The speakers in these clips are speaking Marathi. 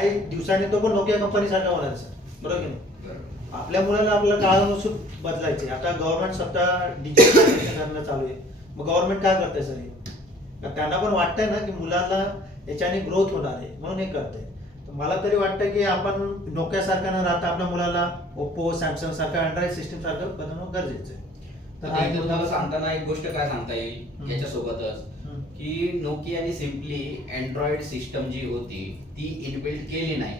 काही दिवसांनी तो पण नोकिया कंपनी सारखा होणार सर, बरोबर की नाही? आपल्या मुलाला आपल्याला काळानुसार बदलायचे. आता गव्हर्नमेंट स्वतः डिजिटलायझेशन करणं चालू आहे. मग गव्हर्नमेंट काय करते सर हे? त्यांना पण वाटतंय ना की मुलांना याच्याने ग्रोथ होणार आहे म्हणून हे करते. मला तरी वाटतं की आपण नोकिया सारखा न राहता आपल्या मुलाला ओप्पो सॅमसंग सारखा अँड्रॉइड सिस्टीम सारखं बनवणं गरजेचं आहे. तर तुम्हाला सांगताना एक गोष्ट काय सांगता येईल याच्यासोबतच, की नोकियाने सिम्पली अँड्रॉइड सिस्टम जी होती ती इनबिल्ट केली नाही.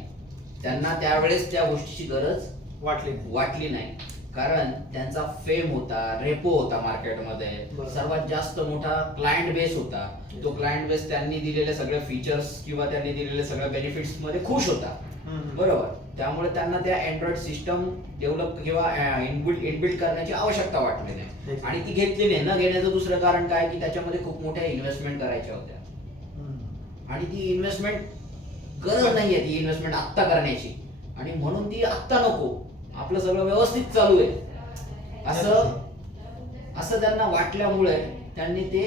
त्यांना त्यावेळेस त्या गोष्टीची गरज वाटली नाही, कारण त्यांचा फेम होता, रेपो होता मार्केटमध्ये, सर्वात जास्त मोठा क्लायंट बेस होता. तो क्लायंट बेस त्यांनी दिलेले सगळे फीचर्स किंवा त्यांनी दिलेले सगळ्या बेनिफिट्स मध्ये खुश होता, बरोबर. त्यामुळे त्यांना त्या अँड्रॉइड सिस्टम डेव्हलप किंवा इनबिल्ट करण्याची आवश्यकता वाटली नाही आणि ती घेतली नाही. न घेण्याचं दुसरं कारण काय की त्याच्यामध्ये खूप मोठ्या इन्व्हेस्टमेंट करायच्या होत्या आणि ती इन्व्हेस्टमेंट गरज नाहीये, ती इन्व्हेस्टमेंट आत्ता करण्याची, आणि म्हणून ती आत्ता नको, आपलं सगळं व्यवस्थित चालू आहे असं त्यांना वाटल्यामुळे त्यांनी ते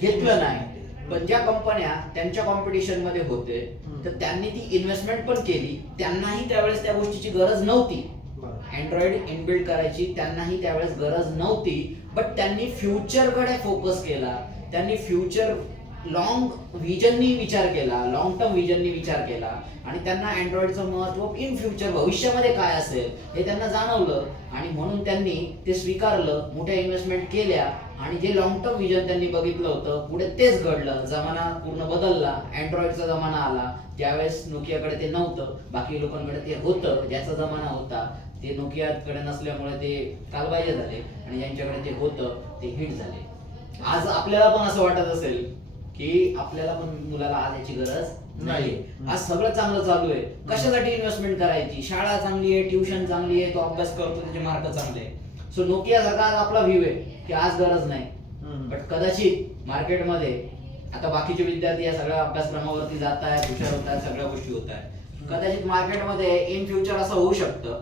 घेतलं नाही. पण ज्या कंपन्या त्यांच्या कॉम्पिटिशन मध्ये होते तर त्यांनी ती इन्व्हेस्टमेंट पण केली. त्यांनाही त्यावेळेस त्या गोष्टीची गरज नव्हती, अँड्रॉइड इनबिल्ट करायची त्यांनाही त्यावेळेस गरज नव्हती. बट त्यांनी फ्युचरकडे फोकस केला, त्यांनी फ्युचर लॉंग व्हिजननी विचार केला, लॉंग टर्म व्हिजननी विचार केला आणि त्यांना अँड्रॉइडचं महत्त्व इन फ्युचर भविष्यामध्ये काय असेल हे त्यांना जाणवलं आणि म्हणून त्यांनी ते स्वीकारलं, मोठ्या इन्व्हेस्टमेंट केल्या आणि जे लॉंग टर्म व्हिजन त्यांनी बघितलं होतं पुढे तेच घडलं. जमाना पूर्ण बदलला, अँड्रॉइडचा जमाना आला. त्यावेळेस नोकियाकडे ते नव्हतं, बाकी लोकांकडे ते होतं. ज्याचा जमाना होता ते नोकियाकडे नसल्यामुळे ते कालबाह्य झाले आणि ज्यांच्याकडे ते होतं ते हिट झाले. आज आपल्याला पण असं वाटत असेल की आपल्याला पण मुलाला आज याची गरज नाही, आज सगळं चांगलं चालू आहे, कशासाठी इन्व्हेस्टमेंट करायची, शाळा चांगली आहे, ट्युशन चांगली आहे, तो अभ्यास करतो, त्याचे मार्क चांगले आहे. सो नोकिया सारखा आपला व्ह्यू आहे की आज गरज नाही. बट कदाचित मार्केटमध्ये आता बाकीचे विद्यार्थी या सगळ्या अभ्यासक्रमावरती जात आहेत, हुशार होत आहेत, सगळ्या गोष्टी होत आहेत. कदाचित मार्केटमध्ये इन फ्युचर असं होऊ शकतं.